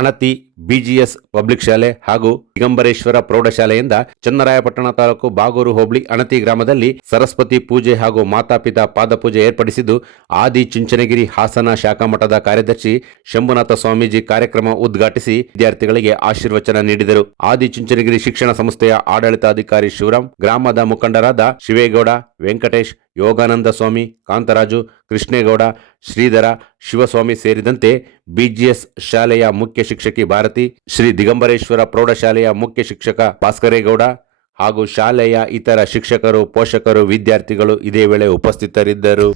ಅಣತಿ BGS public ಶಾಲೆ ಹಾಗೂ ದಿಗಂಬರೇಶ್ವರ ಪ್ರೌಢಶಾಲೆಯಿಂದ ಚನ್ನರಾಯಪಟ್ಟಣ ತಾಲೂಕು ಬಾಗೂರು ಹೋಬಳಿ ಅಣತಿ ಗ್ರಾಮದಲ್ಲಿ ಸರಸ್ವತಿ ಪೂಜೆ ಹಾಗೂ ಮಾತಾಪಿತಾ ಪಾದಪೂಜೆ ಏರ್ಪಡಿಸಿದ್ದು ಆದಿ ಚುಂಚನಗಿರಿ ಹಾಸನ ಶಾಖಾ ಮಠದ ಕಾರ್ಯದರ್ಶಿ ಶಂಭುನಾಥ ಸ್ವಾಮೀಜಿ ಕಾರ್ಯಕ್ರಮ ಉದ್ಘಾಟಿಸಿ ವಿದ್ಯಾರ್ಥಿಗಳಿಗೆ ಆಶೀರ್ವಚನ ನೀಡಿದರು. ಆದಿ ಚುಂಚನಗಿರಿ ಶಿಕ್ಷಣ ಸಂಸ್ಥೆಯ ಆಡಳಿತಾಧಿಕಾರಿ ಶಿವರಾಮ್, ಗ್ರಾಮದ ಮುಖಂಡರಾದ ಶಿವೇಗೌಡ, ವೆಂಕಟೇಶ್, ಯೋಗಾನಂದ ಸ್ವಾಮಿ, ಕಾಂತರಾಜು, ಕೃಷ್ಣೇಗೌಡ, ಶ್ರೀಧರ, ಶಿವಸ್ವಾಮಿ ಸೇರಿದಂತೆ ಬಿಜಿಎಸ್ ಶಾಲೆಯ ಮುಖ್ಯ ಶಿಕ್ಷಕಿ ಭಾರತಿ, ಶ್ರೀ ದಿಗಂಬರೇಶ್ವರ ಪ್ರೌಢಶಾಲೆಯ ಮುಖ್ಯ ಶಿಕ್ಷಕ ಭಾಸ್ಕರೇಗೌಡ ಹಾಗೂ ಶಾಲೆಯ ಇತರ ಶಿಕ್ಷಕರು, ಪೋಷಕರು, ವಿದ್ಯಾರ್ಥಿಗಳು ಇದೇ ವೇಳೆ ಉಪಸ್ಥಿತರಿದ್ದರು.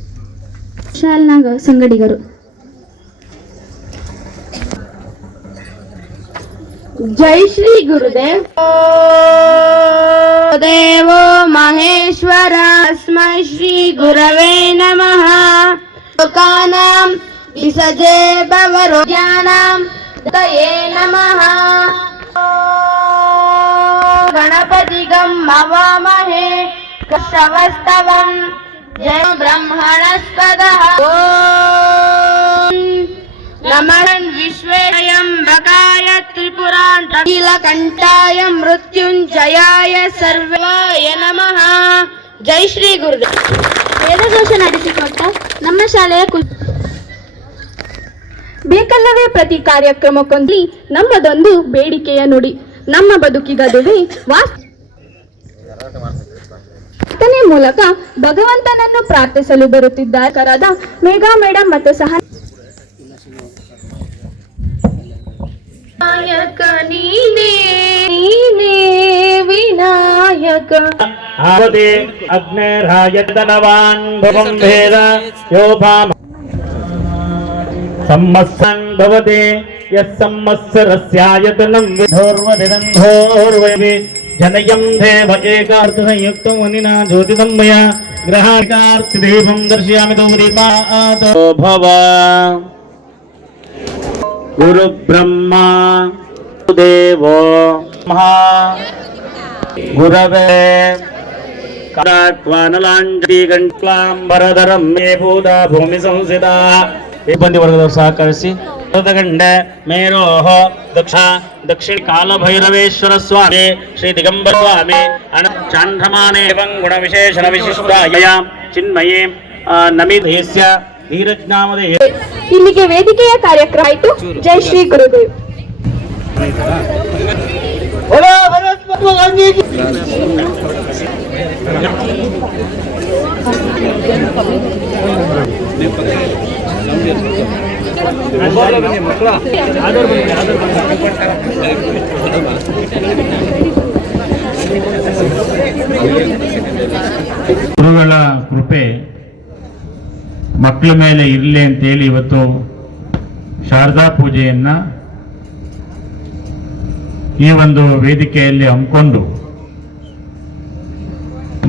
ಸಂಗಡಿಗರು ಜೈ ಶ್ರೀ ಗುರುದೇವ್. ದೇವೋ ಮಹೇಶ್ವರ ಸ್ಮೈ ಶ್ರೀ ಗುರವೇ ನಮಃ. ಲೋಕಾನಾಂ ವಿಸಜೆ ಭವರೋಗ್ಯಾನಾಂ ದಯೇ ನಮಃ. ಗಣಪತಿಗಂ ಹವಾಮಹೇ ಕಶ್ರವಸ್ತವಂ ಜಯ ಬ್ರಹ್ಮಣಸ್ಪದಃ. ನಮಃ ವಿಶ್ವೇಶಂಬಕಾಯ ತ್ರಿಪುರಾಂತಕೀಲಕಂಠಾಯ ಮೃತ್ಯುಂಜಯಾಯ ಸರ್ವಾಯ ನಮಃ. ಜೈ ಶ್ರೀ ಗುರುದೇವ್. ವೇದಘೋಷ ನಡೆಸಿಕೊಟ್ಟ ನಮ್ಮ ಶಾಲೆಯ ಬೇಕಲ್ಲವೇ ಪ್ರತಿ ಕಾರ್ಯಕ್ರಮಕ್ಕೊಂದು ನಮ್ಮದೊಂದು ಬೇಡಿಕೆಯ ನುಡಿ. ನಮ್ಮ ಬದುಕಿಗದುವೆ ವಾಸ್ತನೆ ಮೂಲಕ ಭಗವಂತನನ್ನು ಪ್ರಾರ್ಥಿಸಲು ಬರುತ್ತಿದ್ದಾರೆ ಮೇಘಾ ಮೇಡಮ್ ಮತ್ತು ಸಹ ವಿನಾಯಕ ಆವತೆ ಅಗ್ನೇರಾಯತನವಾನ್ ಭವಂ ಭೇದ ಯೋಭಾಮ ಸಂಮಸ್ಸನ್ ಭವತೆ ಯಸ್ಸಂವತ್ಸರಸ್ಯಾಯತನಂ ವಿಧೋರ್ವದಿದಂಧೋರ್ವೈವಿ ಜನಯಂ ದೇವ ಏಕಾರ್ಥ ಸಂಯುಕ್ತಂ ವನಿನಾ ಜ್ಯೋತಿದಮ್ಮಯ ಗ್ರಹಾರ್ಥ ದೇವಂ ದರ್ಶಯಾಮಿ ತೋಮರಿಮಾತೋ ಭವ. ಗುರು ಬ್ರಹ್ಮ ದೇವೋ ಮಹಾ ಗುರವೇ ಕಾಟ್ವಾನಲಾಂಜಿ ಗಂಟ್ಲಾಂಬರಧರಂ ಮೇ ಭೂತ ಭೂಮಿ ಸಂಸ್ಥಿತ. ಸಿಬ್ಬಂದಿ ವರ್ಗದವರು ಸಹಕರಿಸಿ ಗಂಡ ಮೇರೋಹ ದಕ್ಷಿಣ ಕಾಲಭೈರವೇಶ್ವರ ಸ್ವಾಮಿ, ಶ್ರೀ ದಿಗಂಬರ ಸ್ವಾಮಿ, ಚಾಂದ್ರಮಾನೇ ಗುಣ ವಿಶೇಷಣ ವಿಶಿಷ್ಟಾಯ ಚಿನ್ಮಯೇ ನಮಿದೇಸ್ಯ ಧೀರಜ್ಞಾಮದೇ. ಇಲ್ಲಿಗೆ ವೇದಿಕೆಯ ಕಾರ್ಯಕ್ರಮ ಆಯಿತು. ಜೈ ಶ್ರೀ ಗುರುದೇವ್. ಗುರುಗಳ ಕೃಪೆ ಮಕ್ಕಳ ಮೇಲೆ ಇರಲಿ ಅಂತೇಳಿ ಇವತ್ತು ಶಾರದಾ ಪೂಜೆಯನ್ನ ಈ ಒಂದು ವೇದಿಕೆಯಲ್ಲಿ ಹಮ್ಮಿಕೊಂಡು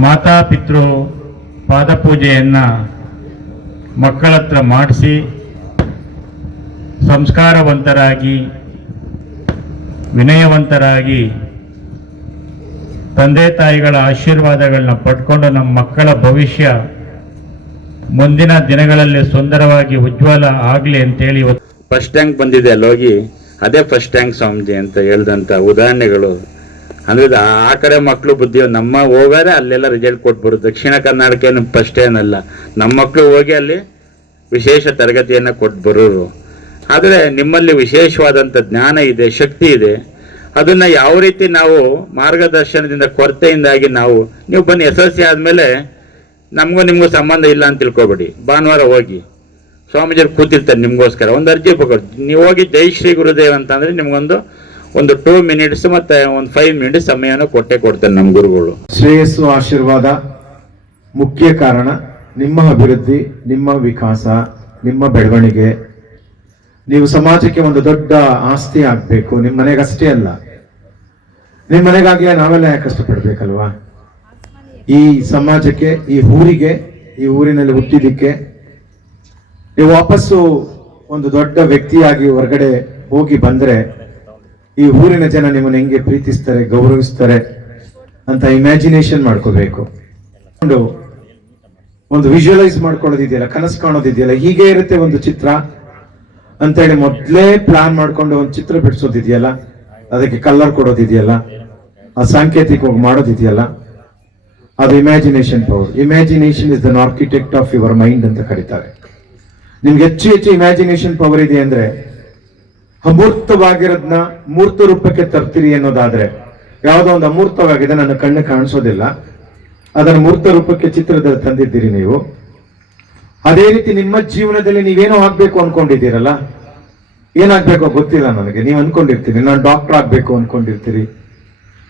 ಮಾತಾಪಿತೃ ಪಾದಪೂಜೆಯನ್ನ ಮಕ್ಕಳ ಹತ್ರ ಮಾಡಿಸಿ ಸಂಸ್ಕಾರವಂತರಾಗಿ ವಿನಯವಂತರಾಗಿ ತಂದೆ ತಾಯಿಗಳ ಆಶೀರ್ವಾದಗಳನ್ನ ಪಡ್ಕೊಂಡು ನಮ್ಮ ಮಕ್ಕಳ ಭವಿಷ್ಯ ಮುಂದಿನ ದಿನಗಳಲ್ಲಿ ಸುಂದರವಾಗಿ ಉಜ್ವಲ ಆಗಲಿ ಅಂತೇಳಿ ಇವತ್ತು ಫಸ್ಟ್ ರ್ಯಾಂಕ್ ಬಂದಿದೆ ಅಲ್ಲಿ ಹೋಗಿ ಅದೇ ಫಸ್ಟ್ ರ್ಯಾಂಕ್ ಸ್ವಾಮೀಜಿ ಅಂತ ಹೇಳ್ದಂತ ಉದಾಹರಣೆಗಳು ಅಂದ್ರೆ ಆ ಕಡೆ ಮಕ್ಕಳು ಬುದ್ಧಿ ನಮ್ಮ ಹೋಗಾರೆ ಅಲ್ಲೆಲ್ಲ ರಿಸಲ್ಟ್ ಕೊಟ್ಬಿಡು. ದಕ್ಷಿಣ ಕರ್ನಾಟಕ ಏನು ಫಸ್ಟ್ ಏನಲ್ಲ, ನಮ್ಮ ಮಕ್ಕಳು ಹೋಗಿ ಅಲ್ಲಿ ವಿಶೇಷ ತರಗತಿಯನ್ನ ಕೊಟ್ಟು ಬರೋರು. ಆದರೆ ನಿಮ್ಮಲ್ಲಿ ವಿಶೇಷವಾದಂಥ ಜ್ಞಾನ ಇದೆ, ಶಕ್ತಿ ಇದೆ. ಅದನ್ನ ಯಾವ ರೀತಿ ನಾವು ಮಾರ್ಗದರ್ಶನದಿಂದ ಕೊರತೆಯಿಂದಾಗಿ ನೀವು ಬನ್ನಿ SSLC ಆದ್ಮೇಲೆ ನಮಗೂ ನಿಮಗೂ ಸಂಬಂಧ ಇಲ್ಲ ಅಂತ ತಿಳ್ಕೊಬೇಡಿ. ಭಾನುವಾರ ಹೋಗಿ ಸ್ವಾಮೀಜಿಯರು ಕೂತಿರ್ತಾರೆ ನಿಮ್ಗೋಸ್ಕರ, ಒಂದು ಅರ್ಜಿ ಪಡ್ಕೊಡಿ. ನೀವು ಹೋಗಿ ಜೈ ಶ್ರೀ ಗುರುದೇವ್ ಅಂತಂದ್ರೆ ನಿಮ್ಗೊಂದು 2 ಮಿನಿಟ್ಸ್ ಮತ್ತೆ ಒಂದು 5 ಮಿನಿಟ್ಸ್ ಸಮಯನ ಕೊಡ್ತಾರೆ ನಮ್ಮ ಗುರುಗಳು. ಶ್ರೇಯಸ್ಸು ಆಶೀರ್ವಾದ ಮುಖ್ಯ ಕಾರಣ. ನಿಮ್ಮ ಅಭಿವೃದ್ಧಿ, ನಿಮ್ಮ ವಿಕಾಸ, ನಿಮ್ಮ ಬೆಳವಣಿಗೆ, ನೀವು ಸಮಾಜಕ್ಕೆ ಒಂದು ದೊಡ್ಡ ಆಸ್ತಿ ಆಗ್ಬೇಕು. ನಿಮ್ಮ ಮನೆಗಷ್ಟೇ ಅಲ್ಲ, ನಿಮ್ಮ ಮನೆಗಾಗ್ಲೇ ನಾವೆಲ್ಲ ಕಷ್ಟಪಡ್ಬೇಕಲ್ವಾ? ಈ ಸಮಾಜಕ್ಕೆ, ಈ ಊರಿಗೆ, ಈ ಊರಿನಲ್ಲಿ ಹುಟ್ಟಿಲಿಕ್ಕೆ ನೀವು ವಾಪಸ್ಸು ಒಂದು ದೊಡ್ಡ ವ್ಯಕ್ತಿಯಾಗಿ ಹೊರಗಡೆ ಹೋಗಿ ಬಂದ್ರೆ ಈ ಊರಿನ ಜನ ನಿಮ್ಮನ್ನು ಹೆಂಗೆ ಪ್ರೀತಿಸ್ತಾರೆ, ಗೌರವಿಸ್ತಾರೆ ಅಂತ ಇಮ್ಯಾಜಿನೇಷನ್ ಮಾಡ್ಕೋಬೇಕು. ಒಂದು ವಿಜುವಲೈಸ್ ಮಾಡ್ಕೊಳ್ಳೋದಿದೆಯಲ್ಲ, ಕನಸು ಕಾಣೋದಿದೆಯಲ್ಲ, ಹೀಗೆ ಇರುತ್ತೆ ಒಂದು ಚಿತ್ರ. ಅಂತೇಳಿ ಮೊದಲೇ ಪ್ಲಾನ್ ಮಾಡ್ಕೊಂಡು ಒಂದು ಚಿತ್ರ ಬಿಡಿಸೋದಿದೆಯಲ್ಲ, ಅದಕ್ಕೆ ಕಲರ್ ಕೊಡೋದಿದೆಯಲ್ಲ, ಆ ಸಾಂಕೇತಿಕವಾಗಿ ಮಾಡೋದಿದೆಯಲ್ಲ, ಅದು imagination power. Imagination is the architect of your mind ಅಂತ ಕರೀತಾರೆ. ನಿಮ್ಗೆ ಹೆಚ್ಚು ಹೆಚ್ಚು ಇಮ್ಯಾಜಿನೇಷನ್ ಪವರ್ ಇದೆ ಅಂದ್ರೆ ಅಮೂರ್ತವಾಗಿರೋದನ್ನ ಮೂರ್ತ ರೂಪಕ್ಕೆ ತರ್ತೀರಿ ಅನ್ನೋದಾದ್ರೆ, ಯಾವುದೋ ಒಂದು ಅಮೂರ್ತವಾಗಿದೆ ನನ್ನ ಕಣ್ಣು ಕಾಣಿಸೋದಿಲ್ಲ, ಅದನ್ನು ಮೂರ್ತ ರೂಪಕ್ಕೆ ಚಿತ್ರದಲ್ಲಿ ತಂದಿದ್ದೀರಿ ನೀವು. ಅದೇ ರೀತಿ ನಿಮ್ಮ ಜೀವನದಲ್ಲಿ ನೀವೇನೋ ಆಗ್ಬೇಕು ಅನ್ಕೊಂಡಿದ್ದೀರಲ್ಲ, ಏನಾಗ್ಬೇಕೋ ಗೊತ್ತಿಲ್ಲ ನನಗೆ, ನೀವು ಅನ್ಕೊಂಡಿರ್ತೀರಿ ನಾನು ಡಾಕ್ಟರ್ ಆಗ್ಬೇಕು ಅನ್ಕೊಂಡಿರ್ತೀರಿ,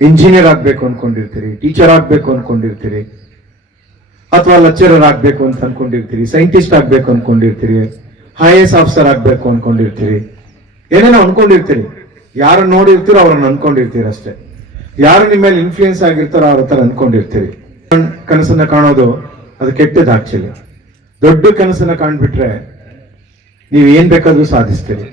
ಇಂಜಿನಿಯರ್ ಆಗ್ಬೇಕು ಅನ್ಕೊಂಡಿರ್ತೀರಿ, ಟೀಚರ್ ಆಗ್ಬೇಕು ಅನ್ಕೊಂಡಿರ್ತೀರಿ, ಅಥವಾ ಲೆಕ್ಚರರ್ ಆಗ್ಬೇಕು ಅಂತ ಅನ್ಕೊಂಡಿರ್ತೀರಿ, ಸೈಂಟಿಸ್ಟ್ ಆಗ್ಬೇಕು ಅನ್ಕೊಂಡಿರ್ತೀರಿ, IAS ಆಫೀಸರ್ ಆಗ್ಬೇಕು ಅನ್ಕೊಂಡಿರ್ತೀರಿ, ಏನೇನೋ ಅನ್ಕೊಂಡಿರ್ತೀರಿ. ಯಾರು ನೋಡಿರ್ತೀರೋ ಅವ್ರನ್ನ ಅನ್ಕೊಂಡಿರ್ತೀರಿ ಅಷ್ಟೇ. ಯಾರು ನಿಮ್ಮ ಮೇಲೆ ಇನ್ಫ್ಲೂಯೆನ್ಸ್ ಆಗಿರ್ತಾರೋ ಅವ್ರ ಹತ್ರ ಅನ್ಕೊಂಡಿರ್ತೀರಿ. ಕನಸನ್ನ ಕಾಣೋದು ಅದು ಕೆಟ್ಟದ್ದು ಆಕ್ಚುಲಿ. ದೊಡ್ಡ ಕನಸನ್ನ ಕಾಣ್ಬಿಟ್ರೆ ನೀವು ಏನ್ ಬೇಕಾದ್ರೂ ಸಾಧಿಸ್ತೀರಿ.